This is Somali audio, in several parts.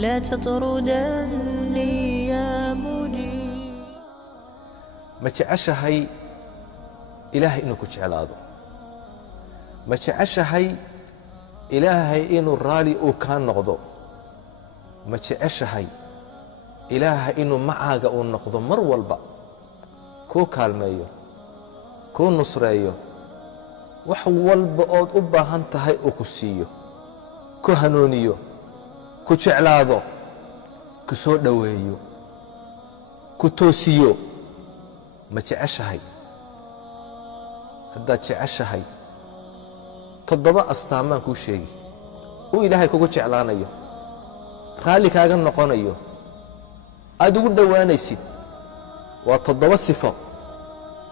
لا تطردني يا مجيب. ما جعشهي إلهي إنه كجعلاده، ما جعشهي إلهي إنه الرالي أو كان نقضه، ما جعشهي إلهي إنه معاق أو نقضه مر والبا كو كالميو كو نصريو wax walba ood u baahan tahay oo ku siiyo, ku hanuuniyo, ku jeclaado, ku soo dhaweeyo, ku toosiyo. ma jeceshahay? haddaad jeceshahay 7 astaamaan kuu sheegi uu ilaahay kugu jeclaanayo, raalli kaaga noqonayo, aad ugu dhowaanaysid. waa 7 sifo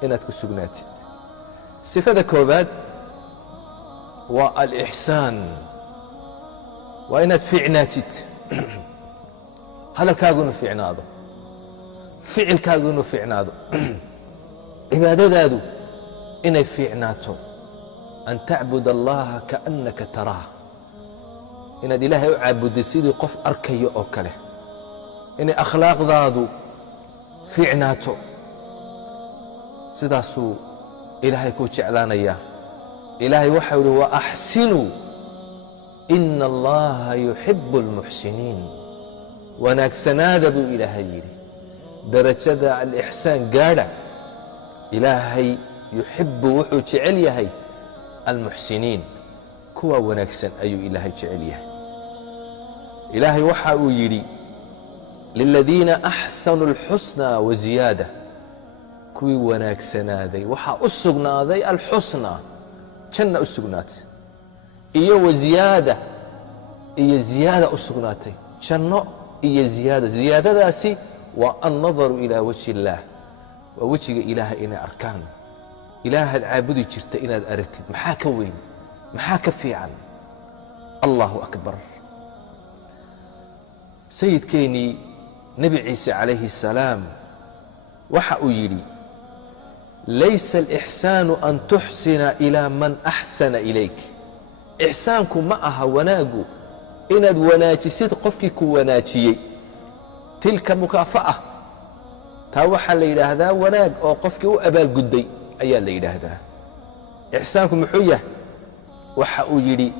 inaad ku sugnaatid. صفة كوباد والإحسان وإن فعناتت هذا الكاغون في عناده فعل كاغون في عناده عبادة ذادو إن في عناته أن تعبد الله كأنك تراه. إن دي الله يعبد سيدي قف أركي أوكله. إن أخلاق ذادو في عناته سداسو إلهي كو جعلانيا. إلهي وحول وأحسنوا إن الله يحب المحسنين. وناكسنادبوا إلهي درجة الإحسان قال إلهي يحب وحو جعليهي المحسنين كوا وناكسن أي إلهي جعليه. إلهي وحاو يري للذين أحسنوا الحسنى وزيادة. كوي وناكسنادي وحا أسقنادي الحسنى جنة أسقنات إيه وزيادة إيه زيادة أسقناتي جنة إيه زيادة داسي والنظر إلى وجه الله ووجه إله إن أركان إله العابد جرت إن أرتد محاك وين محاك في عن الله أكبر. سيد كيني نبي عيسى عليه السلام وحا يري ليس الإحسان أن تحسن إلى من أحسن إليك. إحسانكم معها وناقو إن وناجسيد قفكك وناجيي تلك مكافأة تاوحا ليلة هذا وناق أو قفك أبال قدي أيا ليلة هذا. إحسانكم محية وحا يري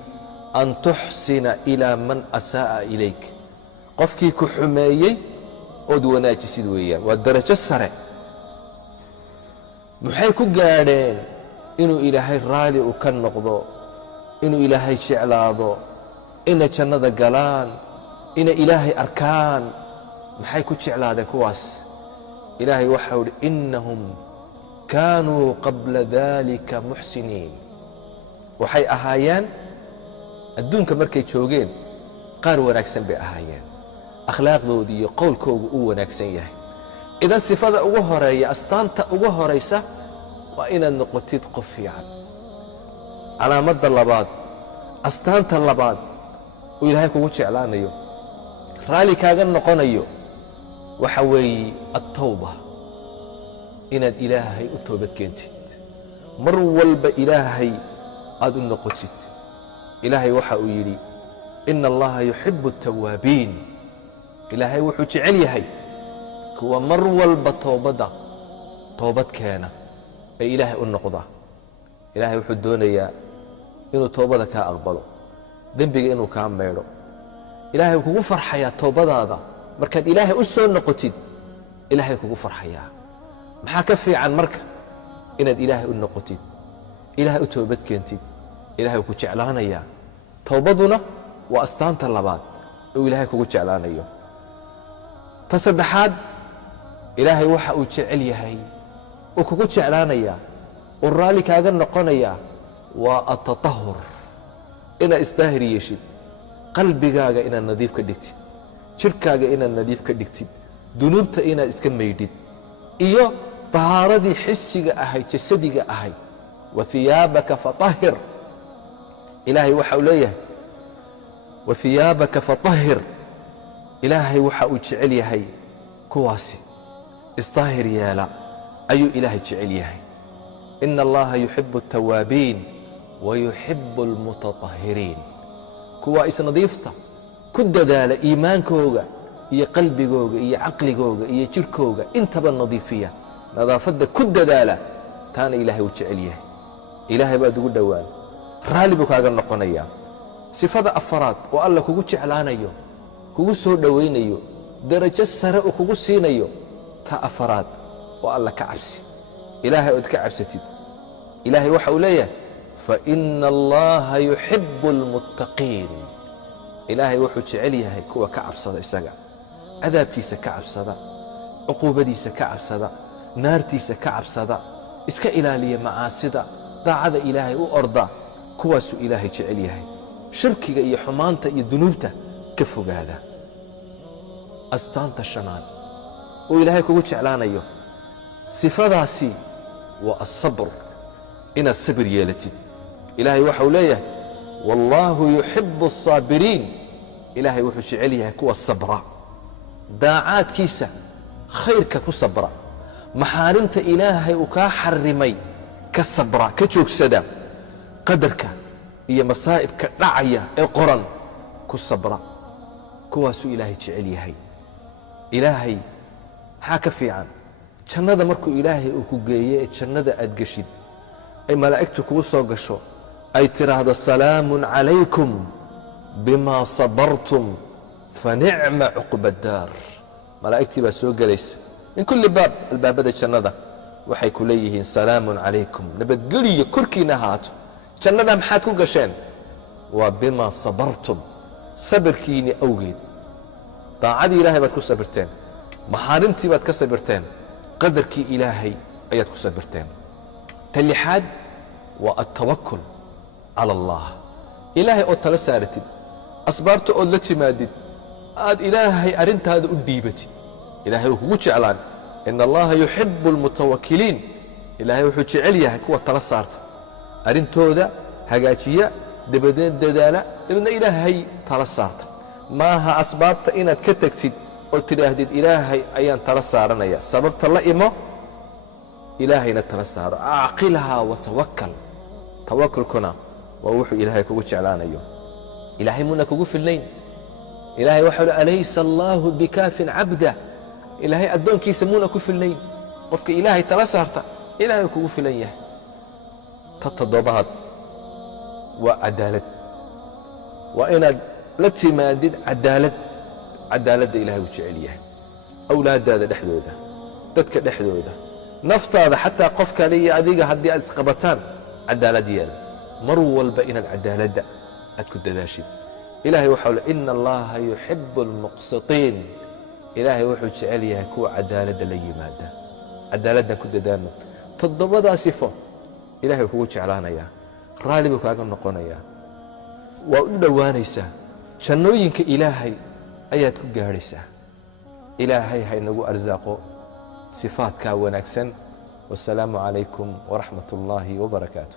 أن تحسن إلى من أساء إليك. قفكي كحمايي أود وناجسيد ويا والدرجة السرع maxay ku gaadheen inuu ilaahay raali u ka noqdo, inuu ilaahay jeclaado, inay jannada galaan, inay ilaahay arkaan. maxay ku jeclaadeen kuwaas? ilaahay waxau yidhi innahum kaanuu qabla dalika muxsiniin. waxay ahaayeen adduunka markay joogeen qaar wanaagsan bay ahaayeen, akhlaaqdoodii iyo qowlkoogu uu wanaagsan yahay. idan sifada ugu horeeya astaanta ugu horeysa waa inaad noqotid qof fiican. calaamadda labaad astaanta labaad uu ilaahay kugu jeclaanayo raali kaaga noqonayo waxa weeye attawba, inaad ilaahay u toobad keentid mar walba ilaahay aad u noqotid. ilaahay waxa uu yidhi ina allaha yuxibu الtawaabiin. ilaahay wuxuu jecel yahay kuwa mar walba toobad keena ay ilaahay u noqda. ilaahay wuxuu doonayaa inuu toobada kaa aqbalo, dembiga inuu kaa meedho. ilaahay kugu farxayaa toobadaada markaad ilaahay u soo noqotid. ilaahay kugu farxayaa. maxaa ka fiican marka inaad ilaahay u noqotid, ilaahay u toobad keentid. ilaahay ku jeclaanayaa. toobaduna waa astaanta labaad oo ilaahay kugu jeclaanayo. ta saddexaad ilaahay waxa uu jecel yahay oo kugu jeclaanayaa oo raalli kaaga noqonayaa waa atatahur, inaad isdaahir yeeshid. qalbigaaga inaad nadiif ka dhigtid, jirkaaga inaad nadiif ka dhigtid, dunuubta inaad iska maydhid, iyo tahaaradii xisiga ahayd jasadiga ahayd. wahiyaabaka fatahhir. ilaahay waxa uu leeyahay wahiyaabaka fatahhir. ilaahay waxa uu jecel yahay kuwaasi isdaahir yeela ayuu ilaahay jecel yahay. ina allaha yuxibu الtawaabiin wayuxibu اlmutatahhiriin. kuwa isnadiifta ku dadaala iimaankooga iyo qalbigooga iyo caqligooga iyo jirkooga intaba nadiifiya nadaafadda ku dadaala taana ilaahay uu jecel yahay ilaahay baad ugu dhowaan raalli buu kaaga noqonayaa sifada afaraad oo alla kugu jeclaanayo kugu soo dhowaynayo darajo sare uu kugu siinayo ta afaraad oo alla ka cabsi ilaahay ood ka cabsatid ilaahay waxa uu leeyahay faina allaha yuxibu almuttaqiin ilaahay wuxuu jecel yahay kuwa ka cabsada isaga cadaabkiisa ka cabsada cuquubadiisa ka cabsada naartiisa ka cabsada iska ilaaliya macaasida daacada ilaahay u orda kuwaasuu ilaahay jecel yahay shirkiga iyo xumaanta iyo dunuubta ka fogaada astaanta shanaad uu ilaahay kugu jeclaanayo sifadaasi waa asabr inaad sabir yeelatid ilaahay waxa uu leeyahay wallaahu yuxibu الصaabiriin ilaahay wuxuu jecel yahay kuwa sabra daacaadkiisa khayrka ku sabra maxaarimta ilaahay uu kaa xarimay ka sabra ka joogsada qadarka iyo masaa'ibka dhacaya ee qoran ku sabra kuwaasuu ilaahay jecel yahay ilaahay maxaa ka fiican jannada markuu ilaahay uu ku geeye ee jannada aad geshid ay malaa'igtu kugu soo gasho ay tiraahdo salaamun calaykum bima sabartum fanicma cuqba daar malaa'igtii baa soo gelaysa min kulli baab albaabada jannada waxay ku leeyihiin salaamun calaykum nabadgeliyo korkiina ahaato jannada maxaad ku gasheen waa bima sabartum sabirkiinni awgeed daacadii ilaahay baad ku sabirteen maxaarimtii baad ka sabirteen qadarkii ilaahay ayaad ku sabirteen ta lixaad waa altawakul cala allah ilaahay ood tala saaratid asbaabta ood la timaadid aad ilaahay arrintaada u dhiibatid ilaahay wuu kugu jeclaan ina allaha yuxibu almutawakiliin ilaahay wuxuu jecel yahay kuwa tala saarta arrintooda hagaajiya dabadeed dadaala dabeedna ilaahay tala saarta maaha asbaabta inaad ka tegtid oo tidhaahdid ilaahay ayaan tala saaranaya sababta la imo ilaahayna tala saaro acqilhaa watawakal tawakulkuna waa wuxuu ilaahay kugu jeclaanayo ilaahay muna kugu filnayn ilaahay waxa uhi alaysa allaahu bikaafin cabda ilaahay addoonkiisa muna ku filnayn qofka ilaahay tala saarta ilaahay kugu filan yahay ta toddobaad waa cadaalad waa inaad la timaadid cadaaladda ilaahay uu jecel yahay awlaaddaada dhexdooda dadka dhexdooda naftaada xataa qof kale iyo adiga haddii aad isqabataan cadaalad yeela mar walba inaad cadaaladda aad ku dadaashid ilaahay waxau le ina allaha yuxibu almuqsitiin ilaahay wuxuu jecel yahay kuwa cadaaladda la yimaada cadaaladdan ku dadaano toddobadaa sifo ilahay wuu kugu jeclaanayaa raalli buu kaaga noqonayaa waa u dhowaanaysaa jannooyinka ilaahay ayaad ku gaadhaysaa ilaahay haynagu arsaaqo sifaadkaa wanaagsan wasalaamu calaykum waraxmat ullaahi wabarakaatu